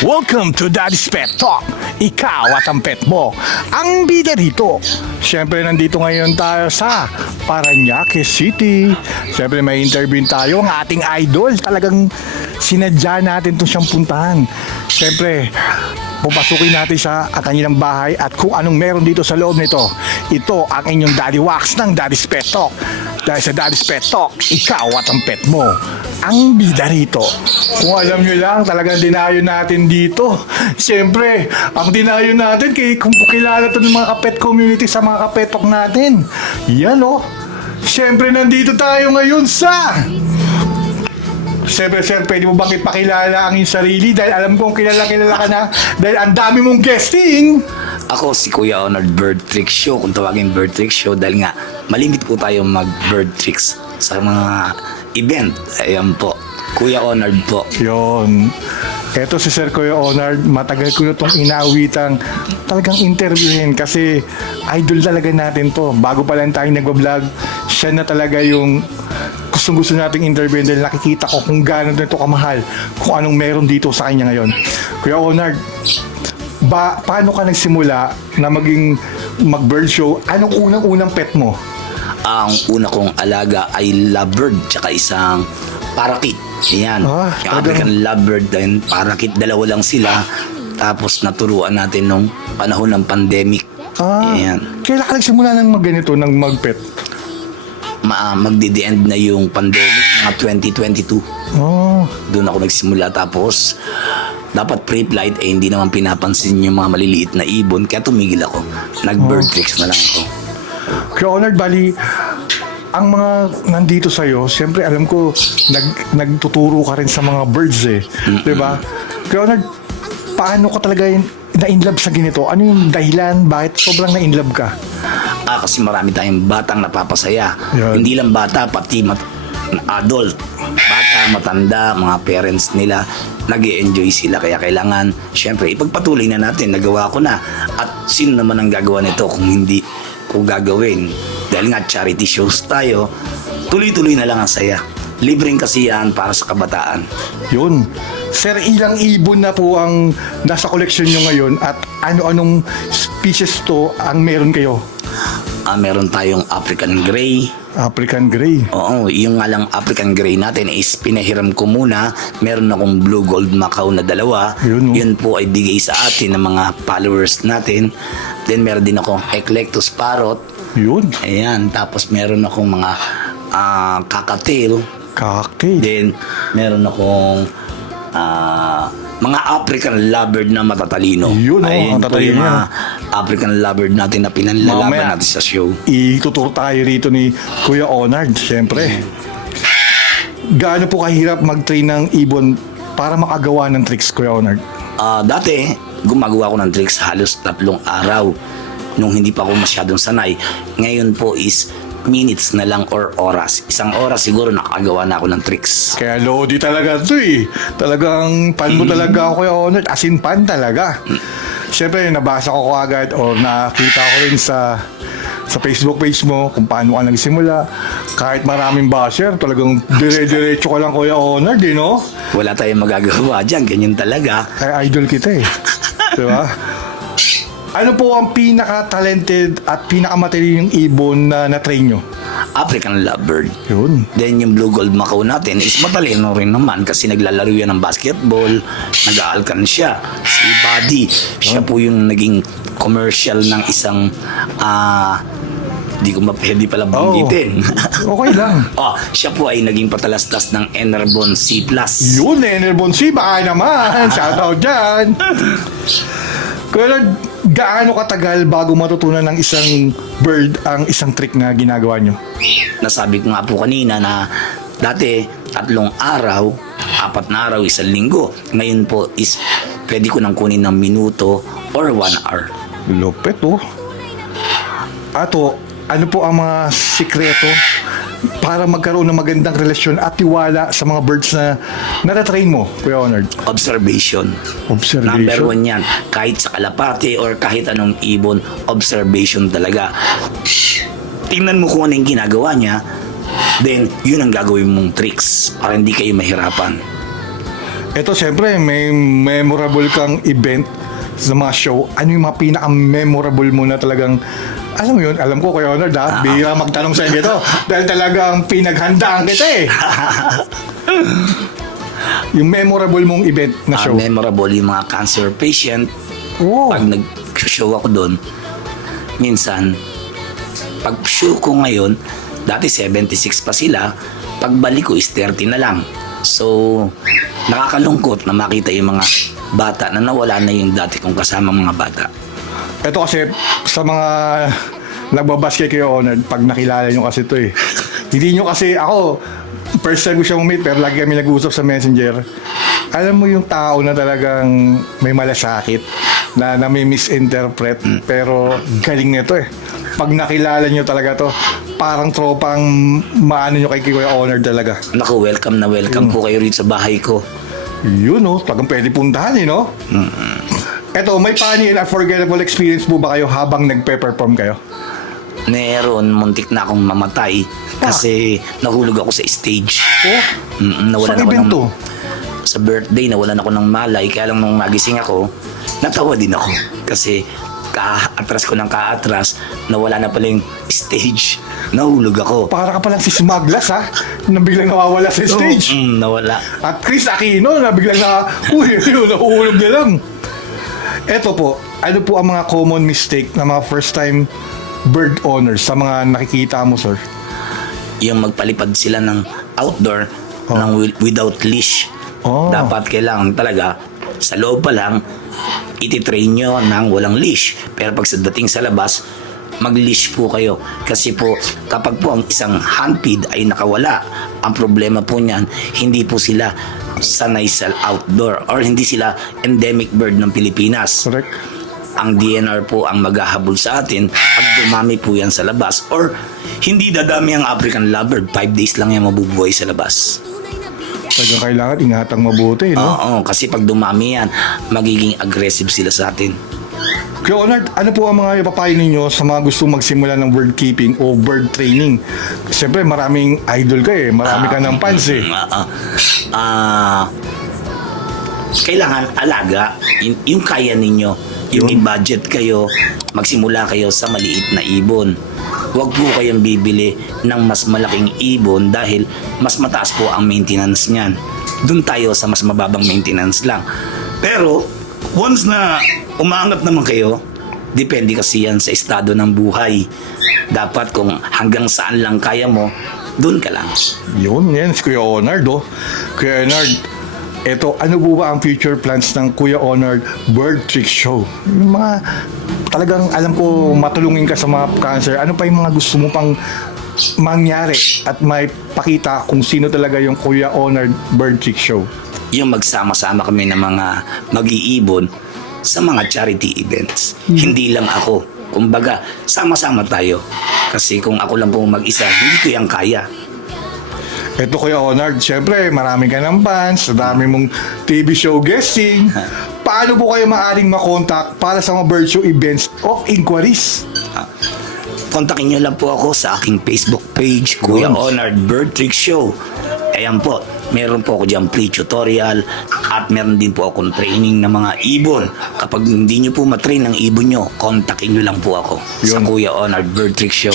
Welcome to Daddy's Pet Talk. Ikaw at ang pet mo, ang bida rito. Siyempre, nandito ngayon tayo sa Parañaque City. Siyempre, may interview tayo ang ating idol. Talagang sinadya natin itong siyang puntahan. Siyempre, pupasukin natin sa kanilang bahay at kung anong meron dito sa loob nito. Ito ang inyong Daddy Wax ng Daddy's Pet Talk. Dahil sa Daddy's Pet Talk, ikaw at ang pet mo, ang bida rito. Kung alam nyo lang, talagang dinayo natin dito. Siyempre, ang dinayo natin, kung kilala ito ng mga kapet community sa mga kapetok natin. Yan o. Siyempre, nandito tayo ngayon sa... Siyempre, sir, pwede mo bang ipakilala ang iyong sarili? Dahil alam kong kilala ka na. Dahil ang dami mong guesting. Ako si Kuya Honard Bird Trick Show, kung tawagin Bird Trick Show, dahil nga malimit po tayo mag bird tricks sa mga event. Ayan po, Kuya Honard po. Yun. Eto si Sir Kuya Honard, matagal ko na itong inaawitang talagang interviewin kasi idol talaga natin to. Bago pa lang tayo nagbablog, siya na talaga yung gusto nating interviewin dahil nakikita ko kung gaano na ito kamahal, kung anong meron dito sa kanya ngayon. Kuya Honard, paano ka nagsimula na maging mag-bird show? Anong unang pet mo? Ang una kong alaga ay lovebird, tsaka isang parakeet. Ayan, yung African lovebird din, parakeet, dalawa lang sila. Tapos naturuan natin nung panahon ng pandemic. Ayan. Kailan ka nagsimula ng ganito, ng mag-pet? Magdi-end na yung pandemic, mga 2022. Doon ako nagsimula, tapos dapat pre-flight hindi naman pinapansin yung mga maliliit na ibon, kaya tumigil ako. Nag-bird tricks na lang ako. Kuya Honard, bali, ang mga nandito sa'yo, siyempre alam ko, nagtuturo ka rin sa mga birds eh. Diba? Kuya Honard, paano ka talaga na-inlove sa ganito? Ano yung dahilan? Bakit sobrang na-inlove ka? Kasi marami tayong batang napapasaya. Yan. Hindi lang bata, pati adult. Bata, matanda, mga parents nila, nag-e-enjoy sila. Kaya kailangan, syempre, ipagpatuloy na natin. Nagawa ko na. At sino naman ang gagawa nito kung hindi ko gagawin? Dahil nga charity shows tayo, tuloy-tuloy na lang ang saya. Libreng kasiyahan para sa kabataan. Yun. Sir, ilang ibon na po ang nasa collection nyo ngayon at ano-anong species to ang meron kayo? Meron tayong African Grey. African Grey. Oo, yung nga lang African Grey natin is pinahiram ko muna. Meron akong Blue Gold Macau na dalawa. Yun po ay bigay sa atin ng mga followers natin. Then meron din akong Eclectus Parrot. Yun. Ayan, tapos meron akong mga Cockatiel. Then meron akong mga African lovebird na matatalino. Yun, ayun ang po tatalino yung mga yan. African lovebird natin na pinanlalaban Mamaya, natin sa show. Ituturo tayo rito ni Kuya Honard, siyempre. Gaano po kahirap mag-train ng ibon para makagawa ng tricks, Kuya Honard? Dati, gumagawa ko ng tricks halos 3 araw nung hindi pa ako masyadong sanay. Ngayon po is minutes na lang or oras. 1 oras siguro nakagawa na ako ng tricks. Kaya lodi talaga ito eh. Talagang pan mo talaga ako, Kuya Honard. As in pan talaga. Siyempre, nabasa ko agad o nakita ko rin sa Facebook page mo kung paano ka nagsimula. Kahit maraming basher, talagang dire-diretso ka lang, Kuya Honard, eh, no? Wala tayong magagawa dyan. Ganyan talaga. Kaya idol kita eh. Diba? Ano po ang pinaka-talented at pinaka-matalinong ibon na na-train nyo? African lovebird. Yun. Then yung Blue Gold Macau natin is matalino rin naman kasi naglalaro yan ng basketball, nag-aalkan siya. Si Buddy, siya po yung naging commercial ng isang di ko pwede pala banggitin. Okay lang. Siya po ay naging patalastas ng Enerbon C+. Yun, Enerbon C, baka naman. Shoutout dyan. Kuya Lord, gaano katagal bago matutunan ng isang bird ang isang trick na ginagawa nyo? Nasabi ko nga po kanina na dati 3 araw, 4 na araw, 1 linggo. Ngayon po is pwede ko nang kunin ng minuto or 1 hour. Lupit oh. Ato, ano po ang mga sikreto para magkaroon ng magandang relasyon at tiwala sa mga birds na natatrain mo, Kuya Honard? Observation. Number 1 yan. Kahit sa kalapate or kahit anong ibon, observation talaga. Tingnan mo kung ano yung ginagawa niya, then yun ang gagawin mong tricks para hindi kayo mahirapan. Ito, siyempre, may memorable kang event sa mga show. Ano yung mga pinaka-memorable mo na talagang, alam mo yun, alam ko, Kuya Honor, bihira magtanong sa inyo ito. Dahil talagang pinaghandaan kita eh. Yung memorable mong event na show. Memorable yung mga cancer patient. Oh. Pag nag-show ako doon, minsan, pag show ko ngayon, dati 76 pa sila, pagbalik ko is 30 na lang. So, nakakalungkot na makita yung mga bata na nawala na yung dati kong kasama mga bata. Ito kasi, sa mga nagbabasket kayo, Honor, pag nakilala nyo kasi ito eh. Hindi nyo kasi, ako, first time ko siya meet, pero lagi kami nag-uusap sa Messenger. Alam mo yung tao na talagang may malasakit, na may misinterpret, pero galing nito eh. Pag nakilala nyo talaga to, parang tropang maano nyo kay Kuya Honor talaga. Naku, welcome na welcome po kayo rito sa bahay ko. Yun oh, talagang pwede puntahan eh, no? Eto, may funny and unforgettable experience po ba kayo habang nagpe-perform kayo? Meron, muntik na akong mamatay kasi nahulog ako sa stage. Oh, Nawalan sa ako event ng, to? sa birthday, nawalan ako ng malay. Kaya lang nung magising ako, natawa din ako. Kasi kaatras ko ng kaatras, nawala na pala yung stage. Nahulog ako. Para ka palang si Smaglas ha, na biglang nawawala sa stage. Nawala. At Chris Aquino na biglang nahuhulog na lang. Eto po, ano po ang mga common mistake na mga first time bird owners sa mga nakikita mo, sir? Yung magpalipad sila ng outdoor without leash. Oh. Dapat kailangan talaga sa loob pa lang ititrain nyo ng walang leash. Pero pag sa dating sa labas, mag-leash po kayo. Kasi po, kapag po ang isang handpid ay nakawala, ang problema po niyan, hindi po sila sanay sa outdoor or hindi sila endemic bird ng Pilipinas. Correct. Ang DNR po ang maghahabol sa atin pag dumami po yan sa labas or hindi dadami ang African lovebird, 5 days lang yan mabubuhay sa labas. Talagang kailangan ingatang mabuti, no? Oo, kasi pag dumami yan, magiging aggressive sila sa atin. Kuya Honor, ano po ang mga ipapayo ninyo sa mga gusto magsimula ng bird keeping o bird training? Siyempre, maraming idol ka eh. Marami ka ng fans eh. Kailangan alaga yung kaya ninyo. Yung i-budget kayo, magsimula kayo sa maliit na ibon. Huwag po kayong bibili ng mas malaking ibon dahil mas mataas po ang maintenance niyan. Doon tayo sa mas mababang maintenance lang. Pero, once na umaangat naman kayo, depende kasi yan sa estado ng buhay. Dapat kung hanggang saan lang kaya mo, doon ka lang. Yun, yan si Kuya Honor, do. Kuya Honor, eto, ano po ba ang future plans ng Kuya Honor Bird Trick Show? Yung mga talagang alam ko matulungin ka sa mga cancer. Ano pa yung mga gusto mo pang mangyari at may pakita kung sino talaga yung Kuya Honor Bird Trick Show? Yung magsama-sama kami ng mga mag-iibon sa mga charity events. Hindi lang ako. Kumbaga, sama-sama tayo. Kasi kung ako lang po mag-isa, hindi ko yan kaya. Ito Kuya Honor, syempre marami ka ng fans, dami mong TV show guesting. Paano po kayo maaaring makontak para sa mga bird show events o inquiries? Kontakin nyo lang po ako sa aking Facebook page, Kuya Honor Bird Trick Show. Ayan po, meron po ako dyan free tutorial at meron din po akong training ng mga ibon. Kapag hindi nyo po matrain ng ibon nyo, kontakin nyo lang po ako sa Kuya Honor Bird Trick Show.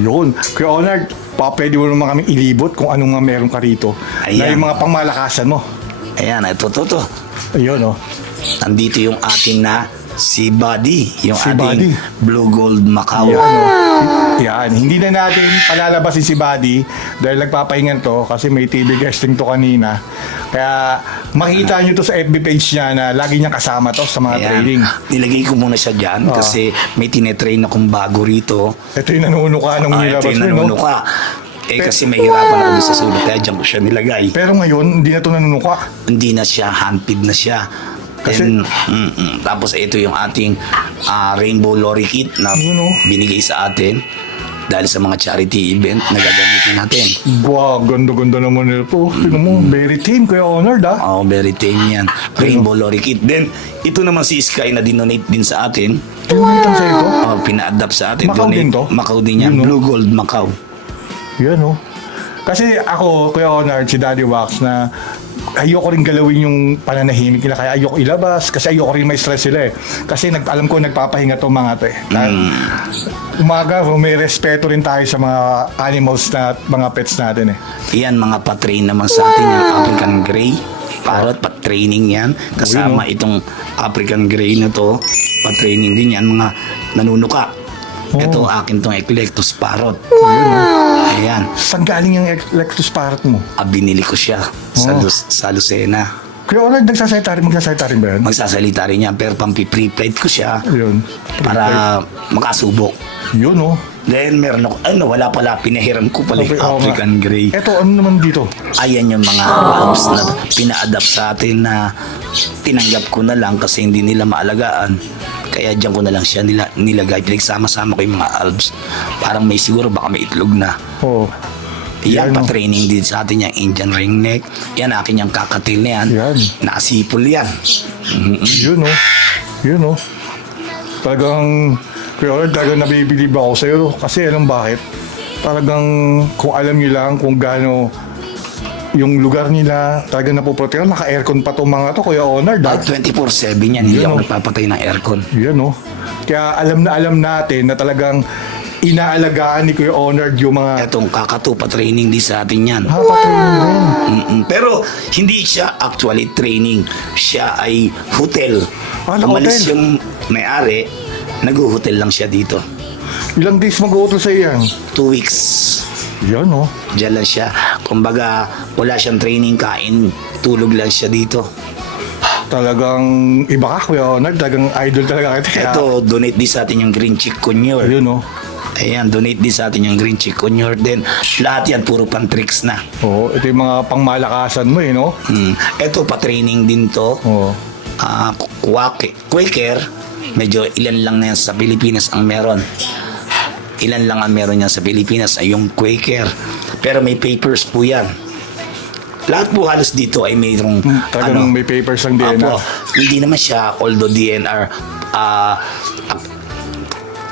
Yun. Kuya Honor, pwede mo naman kami ilibot kung ano nga meron ka rito. Ayan. Na yung mga pangmalakasan mo. Ayan, ito. Ayun, oh. Nandito yung ating na si Buddy, yung Si ating Buddy. Blue Gold Macau. Yan, oh. Yan. Hindi na natin palalabasin si Buddy dahil nagpapahingan to kasi may TV guesting to kanina. Kaya makita nyo to sa FB page niya na lagi niyang kasama to sa mga training. Nilagay ko muna siya dyan kasi may tinetrain akong bago rito. Ito yung nanunuka nung nilabas Ito yung mo, no? nanunuka. Kasi mahirapan ako doon sa sulat kaya dyan ko siya nilagay. Pero ngayon, hindi na to nanunuka. Hindi na siya, handpid na siya. Kasi- Then, tapos ito yung ating rainbow lorikeet na Yun, oh. binigay sa atin dahil sa mga charity event na gagamitin natin. Wow, ganda-ganda naman nito. Tignan mo, very tame, Kuya Honor, da. Oh, very tame yan. Rainbow lorikeet. Then, ito naman si Sky na dinonate din sa atin. Tumamitan sa ito. Pina-adapt sa atin. Macau din to? Macau din yan. Yun, oh. Blue Gold Macau. Yan, oh. Kasi ako, Kuya Honor, si Daddy Wax, na ayoko rin galawin yung pananahimik nila, kaya ayoko ilabas kasi ayoko rin may stress sila eh. Kasi alam ko nagpapahinga tong mga to eh. Umaga, may respeto rin tayo sa mga animals na mga pets natin eh. Yan, mga patrain naman sa atin yung African Grey. Parrot, pa-training yan. Kasama itong African Grey na to. Pa-training din yan, mga nanunuka. Ito, akin tong Electus Parrot. Ayan. Saan galing yung Lexus Parrot mo? Binili ko siya sa Lucena. Kuya Onar, magsasalita rin ba yan? Magsasalita rin yan, pero pang-pre-flight ko siya Yun. para makasubok. Yun oh. Then meron ako, wala pala, pinahiram ko pala yung Okay, oo nga. African Grey. Eto, ano naman dito? Ayan yung mga labs na pina-adapt sa atin na tinanggap ko na lang kasi hindi nila maalagaan. Kaya diyan ko na lang siya nilagay. Pinagsama-sama ko yung mga albs. Parang may siguro baka may itlog na. Oh. Yan, Yan, pa-training din sa atin yung Indian ringneck. Yan, akin yung kakatil na yan. Yan. Nakasipol yan. Yun oh. Yun oh. Talagang, Kuya Onar, talagang nabibilib ako sa'yo. Kasi alam bakit? Talagang kung alam nyo lang kung gaano yung lugar nila, talagang napoprotektan. Naka-aircon pa itong mga to, Kuya Onar. At 24/7 yan, hindi Yun, ako oh. nagpapatay ng aircon. Yan oh. Kaya alam natin na talagang inaalagaan ni Kuya Onar yung mga Etong kakatu pa-training din sa atin yan. patraining rin. Pero hindi siya actually training. Siya ay hotel. Ah, Umalis hotel. yung may-ari, nag-hotel lang siya dito. Ilang days mag-uutol sa iyan? 2 weeks. Yan oh. Diyan lang siya. Kumbaga, wala siyang training, kain, tulog lang siya dito. Talagang iba ka, Kuya Onar. Talagang idol talaga kita. Kaya, Ito, donate din sa atin yung green chick conure. yun oh. Ayan, donate din sa atin yung green chick conure din. Lahat yan, puro pan-tricks na. Oo, ito yung mga pangmalakasan mo eh, no? Ito, pa-training din to. Oo. Quaker, medyo ilan lang na yan sa Pilipinas ang meron. Ilan lang ang meron yan sa Pilipinas ay yung Quaker. Pero may papers po yan. Lahat po halos dito ay mayroong Talagang may papers ang DNA. Apo, hindi naman siya, although DNR,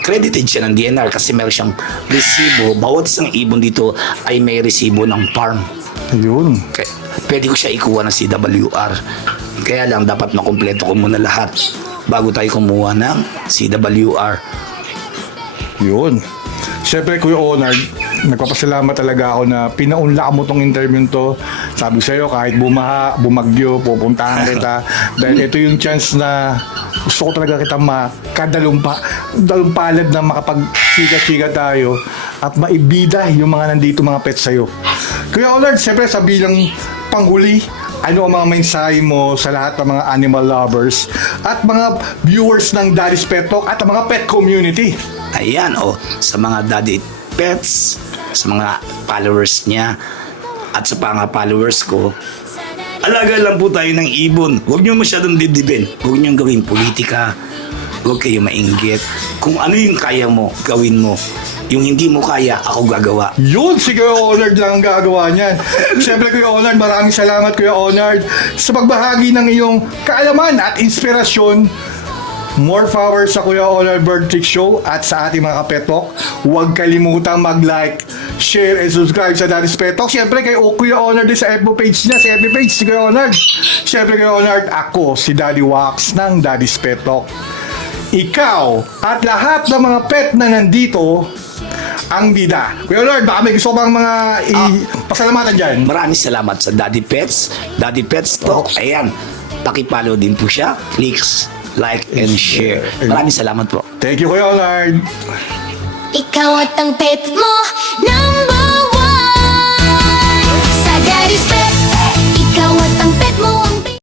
credited siya ng DNR kasi meron siyang resibo. Bawat isang ibon dito ay may resibo ng farm. Ayun. Pwede ko siya ikuha ng CWR. Kaya lang dapat makumpleto ko muna lahat bago tayo kumuha ng CWR. Yun. Siyempre, Kuya Onar, nagpapasalamat talaga ako na pinaunlak mo tong interview to. Sabi sa'yo, kahit bumaha, bumagyo, pupuntahan kita. Dahil ito yung chance na gusto ko talaga kita dalumpalad na makapag-chika-chika tayo at maibida yung mga nandito mga pets sa'yo. Kuya Onar, siyempre sa bilang panghuli, ano ang mga mensahe mo sa lahat ng mga animal lovers at mga viewers ng Daddy's Pet Talk at ang mga pet community? Ayan, sa mga daddy pets, sa mga followers niya, at sa mga followers ko, alaga lang po tayo ng ibon. Huwag niyo masyadong dibdibin. Huwag niyo gawing politika. Huwag kayo mainggit. Kung ano yung kaya mo, gawin mo. Yung hindi mo kaya, ako gagawa. Yun, si Kuya Onard lang ang gagawa niyan. Siyempre, Kuya Onard, maraming salamat, Kuya Onard, sa pagbahagi ng iyong kaalaman at inspirasyon. More power sa Kuya Onard Bird Trick Show at sa ating mga Pet Talk. Huwag kalimutang mag-like, share, and subscribe sa Daddy's Pet Talk. Siyempre, kay Kuya Onard din sa FB page niya, sa FB page si Kuya Onard. Siyempre, Kuya Onard, ako, si Daddy Wax ng Daddy's Pet Talk. Ikaw at lahat ng mga pet na nandito, ang bida. Kuya Lord, baka may gusto bang mga pasalamatan dyan? Maraming salamat sa Daddy Pets Talk. Ayan, pakipollow din po siya. Please like and share. Maraming salamat po. Thank you, Kuya Lord. Ikaw at ang pet mo na